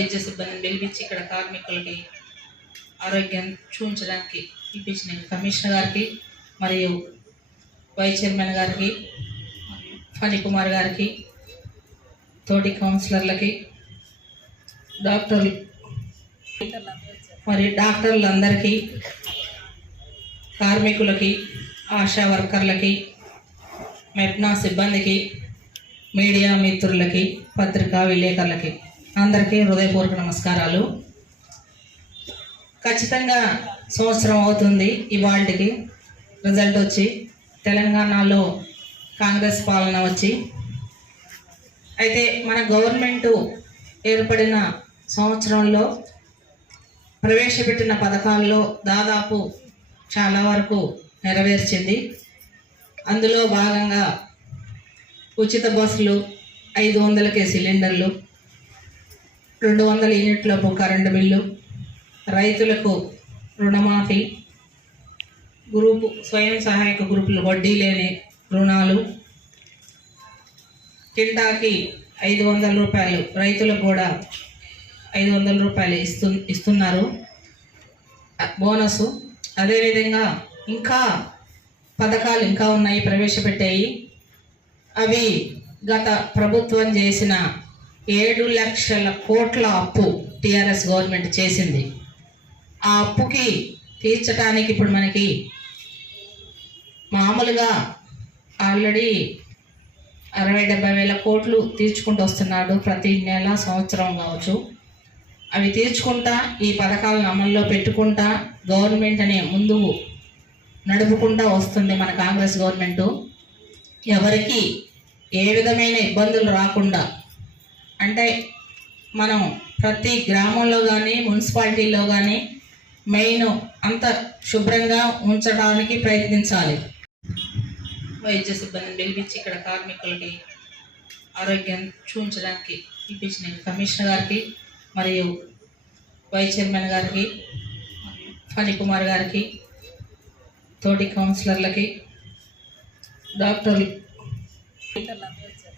వైద్య సిబ్బందిని పిలిపించి ఇక్కడ కార్మికులకి ఆరోగ్యం చూపించడానికి పిలిపించిన కమిషనర్ గారికి మరియు వైస్ చైర్మన్ గారికి ఫణికుమార్ గారికి తోటి కౌన్సిలర్లకి డాక్టర్లు మరి డాక్టర్లందరికీ కార్మికులకి ఆశా వర్కర్లకి మెట్నా సిబ్బందికి మీడియా మిత్రులకి పత్రికా విలేకరులకి. అందరికీ హృదయపూర్వక నమస్కారాలు. ఖచ్చితంగా సంవత్సరం అవుతుంది ఇవాళకి రిజల్ట్ వచ్చి తెలంగాణలో కాంగ్రెస్ పాలన వచ్చి. అయితే మన గవర్నమెంటు ఏర్పడిన సంవత్సరంలో ప్రవేశపెట్టిన పథకాల్లో దాదాపు చాలా వరకు నెరవేర్చింది. అందులో భాగంగా ఉచిత బస్సులు ఐదు వందలకే సిలిండర్లు రెండు వందల యూనిట్లకు కరెంటు బిల్లు. రైతులకు రుణమాఫీ. గ్రూపు స్వయం సహాయక గ్రూపులు వడ్డీ లేని రుణాలు. కింటాకి ఐదు వందల రూపాయలు రైతులకు కూడా ఐదు వందల రూపాయలు ఇస్తు ఇస్తున్నారు. బోనస్. అదేవిధంగా ఇంకా పథకాలు ఇంకా ఉన్నాయి ప్రవేశపెట్టాయి. అవి గత ప్రభుత్వం చేసిన ఏడు లక్షల కోట్ల అప్పు టిఆర్ఎస్ గవర్నమెంట్ చేసింది. ఆ అప్పుకి తీర్చడానికి ఇప్పుడు మనకి మామూలుగా ఆల్రెడీ అరవై డెబ్బై వేల కోట్లు తీర్చుకుంటూ వస్తున్నాడు ప్రతి నెల సంవత్సరం కావచ్చు. అవి తీర్చుకుంటా ఈ పథకాలను అమల్లో పెట్టుకుంటా గవర్నమెంట్ అనే ముందు నడుపుకుంటా వస్తుంది మన కాంగ్రెస్ గవర్నమెంటు. ఎవరికి ఏ విధమైన ఇబ్బందులు రాకుండా అంటే మనం ప్రతి గ్రామంలో కానీ మున్సిపాలిటీలో కానీ మెయిన్ అంత శుభ్రంగా ఉంచడానికి ప్రయత్నించాలి. వైద్య సిబ్బందిని పిలిపించి ఇక్కడ కార్మికులకి ఆరోగ్యం చూపించడానికి పిలిపించిన కమిషనర్ గారికి మరియు వైస్ చైర్మన్ గారికి ఫణికుమార్ గారికి తోటి కౌన్సిలర్లకి డాక్టర్లు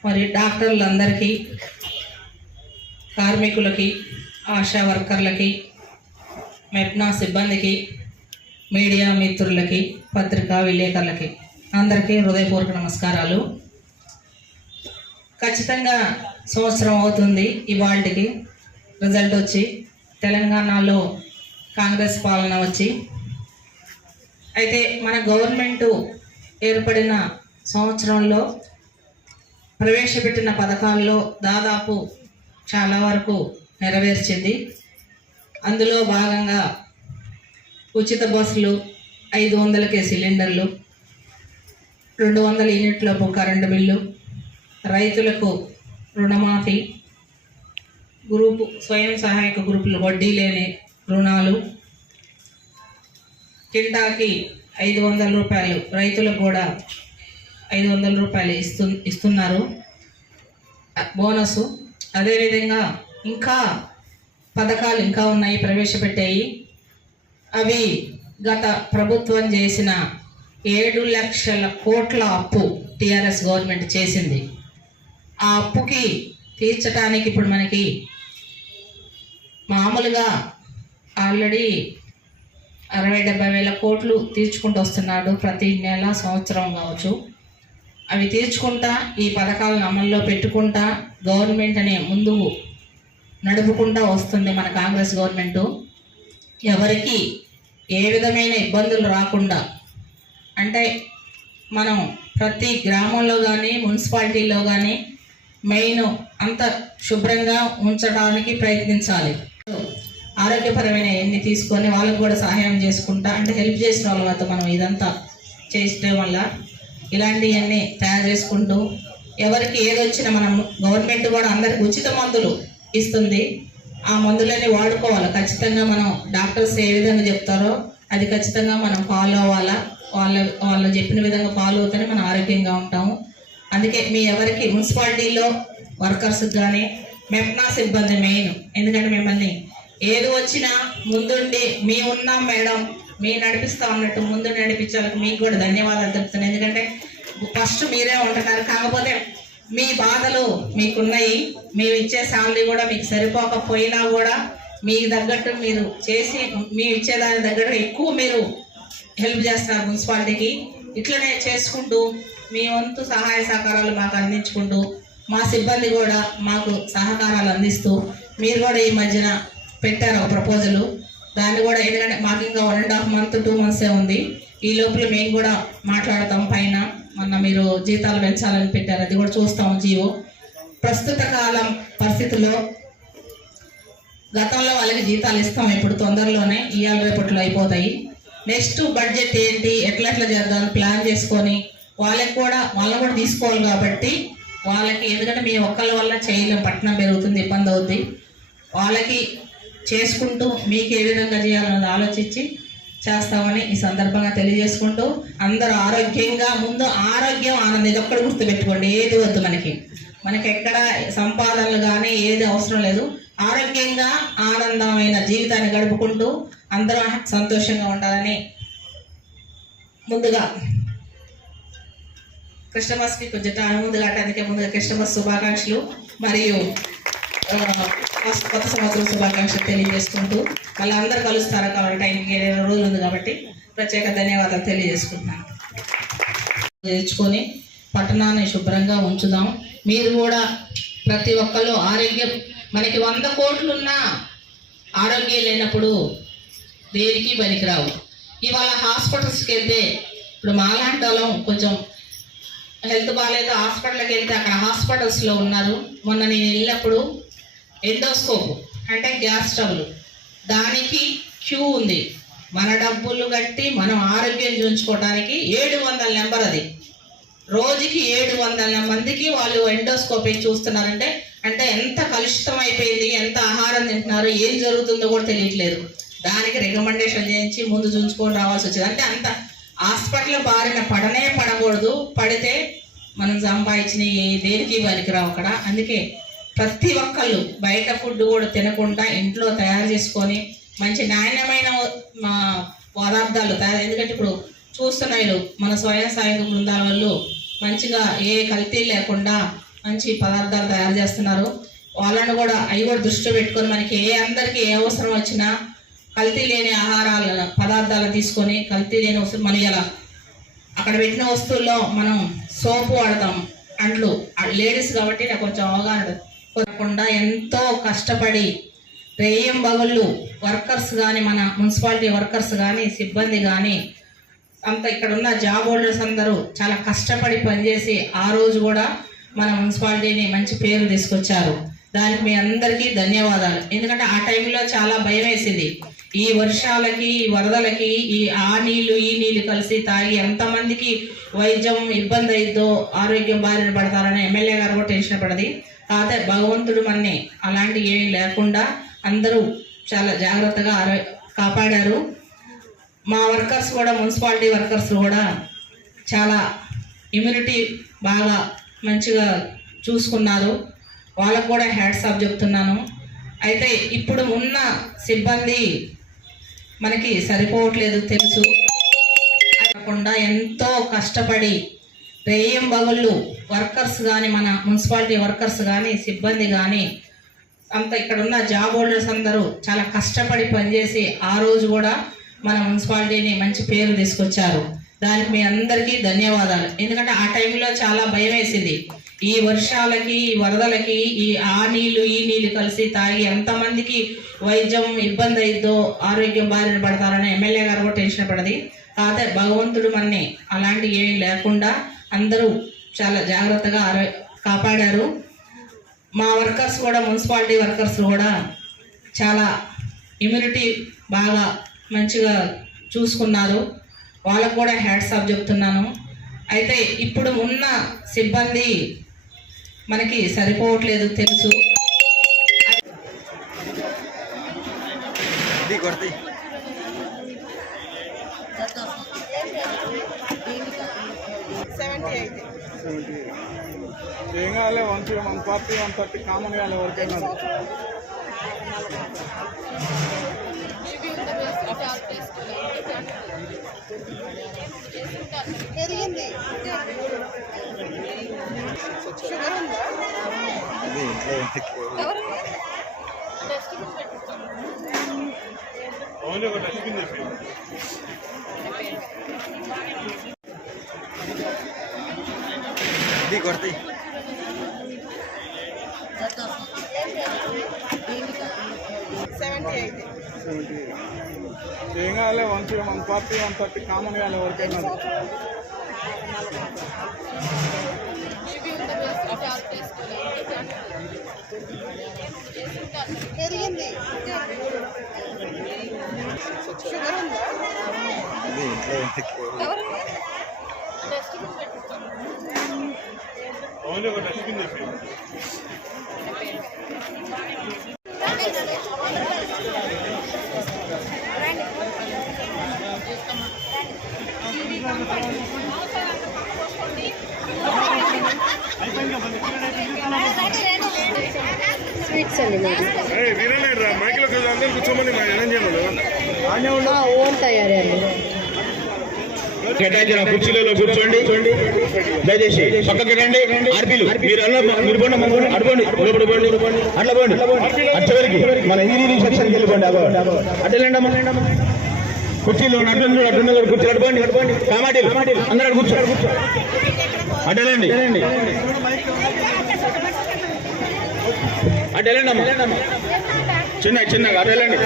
మరి డాక్టర్లందరికీ కార్మికులకి ఆశా వర్కర్లకి మెప్నా సిబ్బందికి మీడియా మిత్రులకి పత్రికా విలేకరులకి అందరికీ హృదయపూర్వక నమస్కారాలు. ఖచ్చితంగా సంవత్సరం అవుతుంది ఇవాళకి రిజల్ట్ వచ్చి తెలంగాణలో కాంగ్రెస్ పాలన వచ్చి. అయితే మన గవర్నమెంటు ఏర్పడిన సంవత్సరంలో ప్రవేశపెట్టిన పథకాల్లో దాదాపు చాలా వరకు నెరవేర్చింది. అందులో భాగంగా ఉచిత బస్సులు ఐదు వందలకే సిలిండర్లు రెండు వందల యూనిట్లకు కరెంటు బిల్లు రైతులకు రుణమాఫీ గ్రూపు స్వయం సహాయక గ్రూపులు వడ్డీ లేని రుణాలు కింటాకి ఐదు వందల రూపాయలు రైతులకు కూడా ఐదు వందల రూపాయలు ఇస్తు ఇస్తున్నారు. బోనస్ అదేవిధంగా ఇంకా పథకాలు ఇంకా ఉన్నాయి ప్రవేశపెట్టాయి. అవి గత ప్రభుత్వం చేసిన ఏడు లక్షల కోట్ల అప్పు టీఆర్ఎస్ గవర్నమెంట్ చేసింది. ఆ అప్పుకి తీర్చడానికి ఇప్పుడు మనకి మామూలుగా ఆల్రెడీ అరవై డెబ్బై వేల కోట్లు తీర్చుకుంటూ వస్తున్నాడు ప్రతి నెల సంవత్సరం కావచ్చు. అవి తీర్చుకుంటా ఈ పథకాలను అమల్లో పెట్టుకుంటా గవర్నమెంట్ అనే ముందు నడుపుకుంటా వస్తుంది మన కాంగ్రెస్ గవర్నమెంట్. ఎవరికి ఏ విధమైన ఇబ్బందులు రాకుండా అంటే మనం ప్రతి గ్రామంలో కానీ మున్సిపాలిటీలో కానీ మెయిన్ అంత శుభ్రంగా ఉంచడానికి ప్రయత్నించాలి. ఆరోగ్యపరమైన ఎన్ని తీసుకొని వాళ్ళకు కూడా సహాయం చేసుకుంటా అంటే హెల్ప్ చేసిన వాళ్ళతో మనం ఇదంతా చేయడం వల్ల ఇలాంటివన్నీ తయారు చేసుకుంటూ ఎవరికి ఏదొచ్చినా మనం గవర్నమెంట్ కూడా అందరికి ఉచిత మందులు ఇస్తుంది. ఆ మందులన్నీ వాడుకోవాలి. ఖచ్చితంగా మనం డాక్టర్స్ ఏ విధంగా చెప్తారో అది ఖచ్చితంగా మనం ఫాలో అవ్వాలా. వాళ్ళ వాళ్ళు చెప్పిన విధంగా ఫాలో అవుతూనే మనం ఆరోగ్యంగా ఉంటాము. అందుకే మీ ఎవరికి మున్సిపాలిటీలో వర్కర్స్ కానీ మెప్నా సిబ్బంది మెయిన్. ఎందుకంటే మిమ్మల్ని ఏది వచ్చినా ముందుండి మీ ఉన్నాం మేడం మీరు నడిపిస్తా ఉన్నట్టు ముందు నడిపించాలకు మీకు కూడా ధన్యవాదాలు తెలుపుతున్నాను. ఎందుకంటే ఫస్ట్ మీరే ఉంటున్నారు. కాకపోతే మీ బాధలు మీకున్నాయి. మేము ఇచ్చే శాలరీ కూడా మీకు సరిపోకపోయినా కూడా మీకు తగ్గట్టు మీరు చేసి మేము ఇచ్చేదాని తగ్గట్టు ఎక్కువ మీరు హెల్ప్ చేస్తున్నారు మున్సిపాలిటీకి. ఇట్లనే చేసుకుంటూ మీ వంతు సహాయ సహకారాలు మాకు అందించుకుంటూ మా సిబ్బంది కూడా మాకు సహకారాలు అందిస్తూ మీరు కూడా ఈ మధ్యన పెట్టారు ఒక ప్రపోజలు. దాన్ని కూడా ఎందుకంటే మాకు ఇంకా one and half month two మంత్సే ఉంది. ఈ లోపల మేము కూడా మాట్లాడతాం పైన. మొన్న మీరు జీతాలు పెంచాలని పెట్టారు. అది కూడా చూస్తాం జీవో. ప్రస్తుత కాలం పరిస్థితుల్లో గతంలో వాళ్ళకి జీతాలు ఇస్తాం ఇప్పుడు తొందరలోనే. ఇవాళ రేపట్లో అయిపోతాయి. నెక్స్ట్ బడ్జెట్ ఏంటి? ఎట్లా ఎట్లా చేద్దాం ప్లాన్ చేసుకొని వాళ్ళకి కూడా వాళ్ళని కూడా తీసుకోవాలి కాబట్టి వాళ్ళకి ఎందుకంటే మీ ఒక్కళ్ళ వల్ల చేయలేం. పట్టణం పెరుగుతుంది ఇబ్బంది అవుద్ది. వాళ్ళకి చేసుకుంటూ మీకు ఏ విధంగా చేయాలన్నది ఆలోచించి చేస్తామని ఈ సందర్భంగా తెలియజేసుకుంటూ అందరూ ఆరోగ్యంగా ముందు ఆరోగ్యం ఆనందం ఇది ఒక్కటి గుర్తుపెట్టుకోండి ఏది వద్దు మనకి. మనకి ఎక్కడ సంపాదనలు కానీ ఏది అవసరం లేదు. ఆరోగ్యంగా ఆనందమైన జీవితాన్ని గడుపుకుంటూ అందరూ సంతోషంగా ఉండాలని ముందుగా క్రిస్టమస్కి కొంచెం ముందుగా అంటే అందుకే ముందుగా క్రిస్టమస్ శుభాకాంక్షలు మరియు కొత్త సంవత్సరం శుభాకాంక్షలు తెలియజేసుకుంటూ వాళ్ళందరూ కలుస్తారు కాబట్టి టైంకి ఇరవై రోజులు ఉంది కాబట్టి ప్రత్యేక ధన్యవాదాలు తెలియజేసుకుంటున్నాను. నేర్చుకొని పట్టణాన్ని శుభ్రంగా ఉంచుదాం. మీరు కూడా ప్రతి ఒక్కళ్ళు ఆరోగ్యం మనకి వంద కోట్లున్నా ఆరోగ్యం లేనప్పుడు దేనికి పనికిరావు? ఇవాళ హాస్పిటల్స్కి వెళ్తే ఇప్పుడు మాలాంటి వాళ్ళం కొంచెం హెల్త్ బాగాలేదు హాస్పిటల్కి వెళ్తే అక్కడ హాస్పిటల్స్లో ఉన్నారు. మొన్న నేను వెళ్ళినప్పుడు ఎండోస్కోప్ అంటే గ్యాస్ స్టవ్లు. దానికి క్యూ ఉంది. మన డబ్బులు కట్టి మనం ఆరోగ్యం చూపించుకోవడానికి ఏడు వందల నెంబర్ అది. రోజుకి ఏడు వందల మందికి వాళ్ళు ఎండోస్కోపీ చూస్తున్నారంటే అంటే ఎంత కలుషితం అయిపోయింది ఎంత ఆహారం తింటున్నారు ఏం జరుగుతుందో కూడా తెలియట్లేదు. దానికి రికమెండేషన్ చేయించి ముందు చూసుకొని రావాల్సి వచ్చింది. అంటే అంత హాస్పిటల్ బారిన పడనే పడకూడదు. పడితే మనం సంపాదించిన దేనికి రావు అక్కడ? అందుకే ప్రతి ఒక్కళ్ళు బయట ఫుడ్ కూడా తినకుండా ఇంట్లో తయారు చేసుకొని మంచి నాణ్యమైన మా పదార్థాలు తయారు ఎందుకంటే ఇప్పుడు చూస్తున్నాయి మన స్వయం సహాయక బృందాల వాళ్ళు మంచిగా ఏ కల్తీ లేకుండా మంచి పదార్థాలు తయారు చేస్తున్నారు. వాళ్ళను కూడా అవి కూడా దృష్టిలో పెట్టుకొని మనకి ఏ అందరికీ ఏ అవసరం వచ్చినా కల్తీ లేని ఆహారాల పదార్థాలు తీసుకొని కల్తీ లేని వస్తువులు మన ఇలా అక్కడ పెట్టిన వస్తువుల్లో మనం సోపు వాడతాం అంట్లు. లేడీస్ కాబట్టి నాకు కొంచెం అవగాహన కోరకుండా ఎంతో కష్టపడి రేయం బగుళ్ళు వర్కర్స్ కానీ మన మున్సిపాలిటీ వర్కర్స్ కానీ సిబ్బంది కానీ అంత ఇక్కడ ఉన్న జాబ్ హోల్డర్స్ అందరూ చాలా కష్టపడి పనిచేసి ఆ రోజు కూడా మన మున్సిపాలిటీని మంచి పేరు తీసుకొచ్చారు. దానికి మీ అందరికీ ధన్యవాదాలు. ఎందుకంటే ఆ టైంలో చాలా భయం వేసింది ఈ వర్షాలకి ఈ వరదలకి ఈ ఆ నీళ్ళు ఈ నీళ్ళు కలిసి తాగి ఎంతమందికి వైద్యం ఇబ్బంది అయిద్దో ఆరోగ్యం బారిన పడతారని ఎమ్మెల్యే గారు కూడా టెన్షన్ పడది. కాదే భగవంతుడు మన్ని అలాంటి ఏమీ లేకుండా అందరూ చాలా జాగ్రత్తగా ఆరో కాపాడారు. మా వర్కర్స్ కూడా మున్సిపాలిటీ వర్కర్స్ కూడా చాలా ఇమ్యూనిటీ బాగా మంచిగా చూసుకున్నారు. వాళ్ళకు కూడా హ్యాట్స్ ఆఫ్ చెప్తున్నాను. అయితే ఇప్పుడు ఉన్న సిబ్బంది మనకి సరిపోవట్లేదు తెలుసు. కాకుండా ఎంతో కష్టపడి రేయం బగుళ్ళు వర్కర్స్ కానీ మన మున్సిపాలిటీ వర్కర్స్ కానీ సిబ్బంది కానీ అంత ఇక్కడ ఉన్న జాబ్ హోల్డర్స్ అందరూ చాలా కష్టపడి పనిచేసి ఆ రోజు కూడా మన మున్సిపాలిటీని మంచి పేరు తీసుకొచ్చారు. దానికి మీ అందరికీ ధన్యవాదాలు. ఎందుకంటే ఆ టైంలో చాలా భయం వేసింది ఈ వర్షాలకి ఈ వరదలకి ఈ ఆ నీళ్ళు ఈ నీళ్ళు కలిసి తాగి ఎంతమందికి వైద్యం ఇబ్బంది అయిద్దో ఆరోగ్యం బారిన పడతారని ఎమ్మెల్యే గారు కూడా టెన్షన్ పడది. కాదే భగవంతుడు మన్ని అలాంటి ఏమీ లేకుండా అందరూ చాలా జాగ్రత్తగా ఆరో కాపాడారు. మా వర్కర్స్ కూడా మున్సిపాలిటీ వర్కర్స్ కూడా చాలా ఇమ్యూనిటీ బాగా మంచిగా చూసుకున్నారు. వాళ్ళకు కూడా హ్యాట్స్ ఆఫ్ చెప్తున్నాను. అయితే ఇప్పుడు ఉన్న సిబ్బంది మనకి సరిపోవట్లేదు తెలుసు. ఏం కావాలి? One one forty one thirty common కావాలి ఎవరికైనా పెరిగింది ఇది కొడతాయి ఏం కావాలి? One one forty one thirty common కావాలి ఎవరికైనా పెరిగింది షుగర్ ఉందా ఓన్లీ ఒక డస్ట్బిన్ చెప్పి స్వీట్స్ అండి మాది వీరన్నాడు రా మైకిలో అందరూ కూర్చోమని మా ఏం చేయమను ఆ, ఓన్ తయారీ అండి. కేటాయించిన కుర్చీలలో కూర్చోండి. దయచేసి పక్కకి రండి. ఆర్పీలు మీరు అలా మీరు పోండి లోపల పోండి. అట్లా పోండి. అటు చివరికి మన ఇంజనీరింగ్ సెక్షన్కి వెళ్ళిపోండి వెళ్ళండి అమ్మ. కుర్చీలో అటు ఉంది, కుర్చీ నడపండి కుర్చీలు అటు పోండి అటు పోండి కామాటీలు అందరూ అటు కూర్చో అడ్డలేండి వెళ్ళండి అమ్మ చిన్న చిన్నగా అటు వెళ్ళండి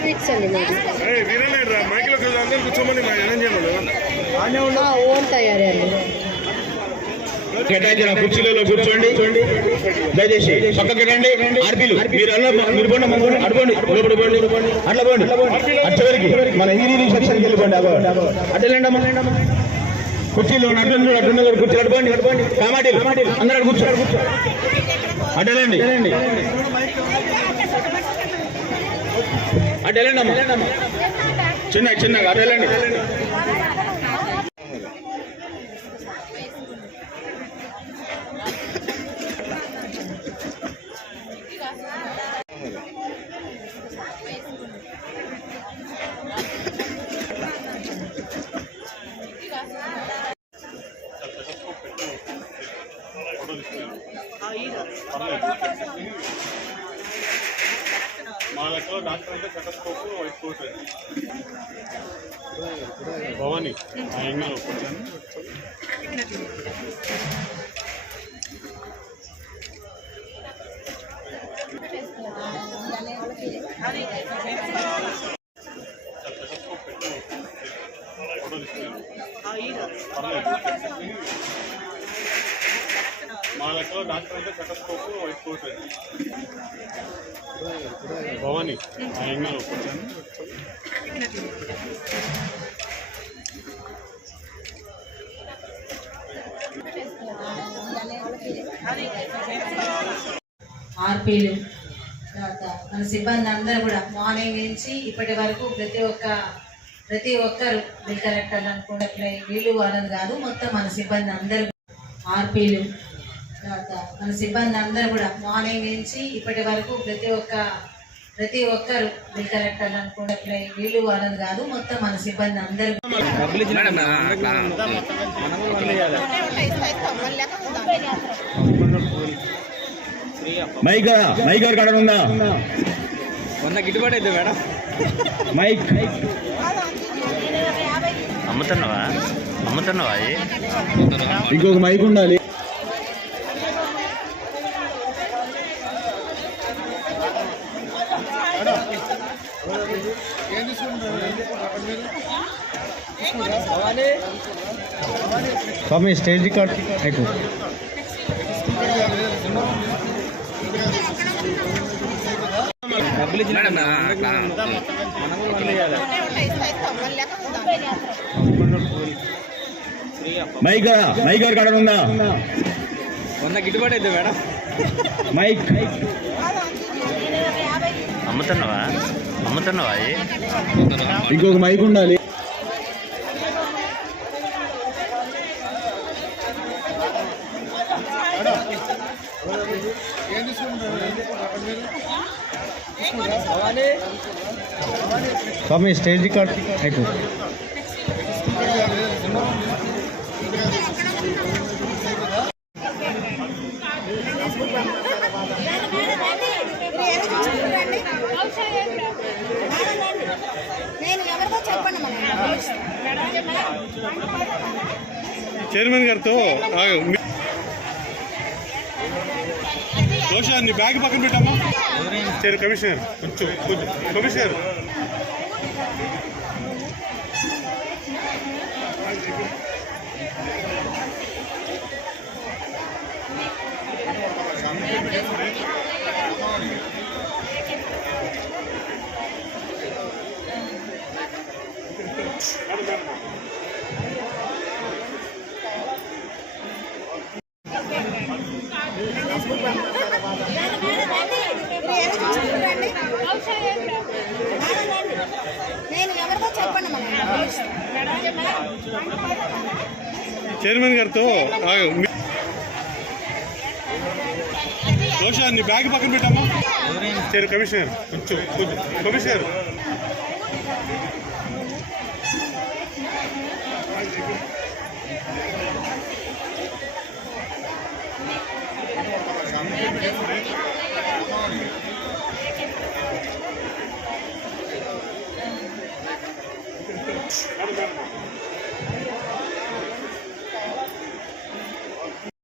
స్వీట్స్ అండి ఓన్ తయారీ అండి. కేటాయించిన కుర్చీలలో కూర్చోండి. దయచేసి పక్కకి రండి. ఆర్పీలు. మీరు అలా మీరు పోండి లోపల పోండి. అట్లా పోండి. అటు చివరికి మన ఇంజనీరింగ్ సెక్షన్కి వెళ్ళిపోండి. వెళ్ళండి అమ్మ. కుర్చీలు అటు ఉంది, కుర్చీలు కామాటీలు. అందరూ అటు కూర్చో. అటు వెళ్ళండి. అటు వెళ్ళండి అమ్మ. చిన్న చిన్నగా అటు వెళ్ళండి మా లెక్కలో డాక్టర్ అంటే సెటస్కోప్ వైట్ కోట్ భవాని ఆ ఎంగిల్ కూర్చొని మా దగ్గర డాక్టర్ అంటే సెటస్కోప్ వైట్ కోట్ భవాని ఆ ఎంగిల్ కూర్చొని ఆర్పీలు తర్వాత మన సిబ్బంది అందరూ కూడా మార్నింగ్ నుంచి ఇప్పటి వరకు ప్రతి ఒక్క ప్రతి ఒక్కరు బిల్ కలెక్టర్ అనుకున్నట్లే వీళ్ళు వాళ్ళని కాదు మొత్తం మన సిబ్బంది అందరూ ఆర్పీలు. తర్వాత మన సిబ్బంది అందరూ కూడా మార్నింగ్ నుంచి ఇప్పటి వరకు ప్రతి ఒక్క ప్రతి ఒక్కరు బిల్ కలెక్టర్ అనుకున్నట్లే వీళ్ళు వాళ్ళని కాదు మొత్తం మన సిబ్బంది అందరూ మైక్ మైక్ ఎవరు కడ ఉందా? వంద గిట్టుబాటు అయితే మేడం. మైక్ అమ్ముతున్నావా? అమ్ముతున్నావా ఇంకొక మైక్ ఉండాలి. స్వామి స్టేజ్ రికార్డ్ అయిపోయింది మైక్ మైక్ ఎవరు కడ ఉందా? వంద గిట్టుబాటు అయితే మేడం. మైక్. అమ్ముతున్నావా? అమ్ముతున్నావా? ఇంకొక మైక్ ఉండాలి. స్వామి స్టేజ్ రికార్డ్ అయిపో. చైర్మన్ గారితో దోష నీ బ్యాగ్ పక్కన పెట్టమ్మా. చైర్ కమిషనర్ కొంచెం కొంచెం కమిషనర్. నేను ఎవరికో చెప్పండి మేడం చైర్మన్ గారితో ఆగు. దోష నీ బ్యాగ్ పక్కన పెట్టమ్మా చైర్ కమిషనర్ కొంచెం కొంచెం కమిషనర్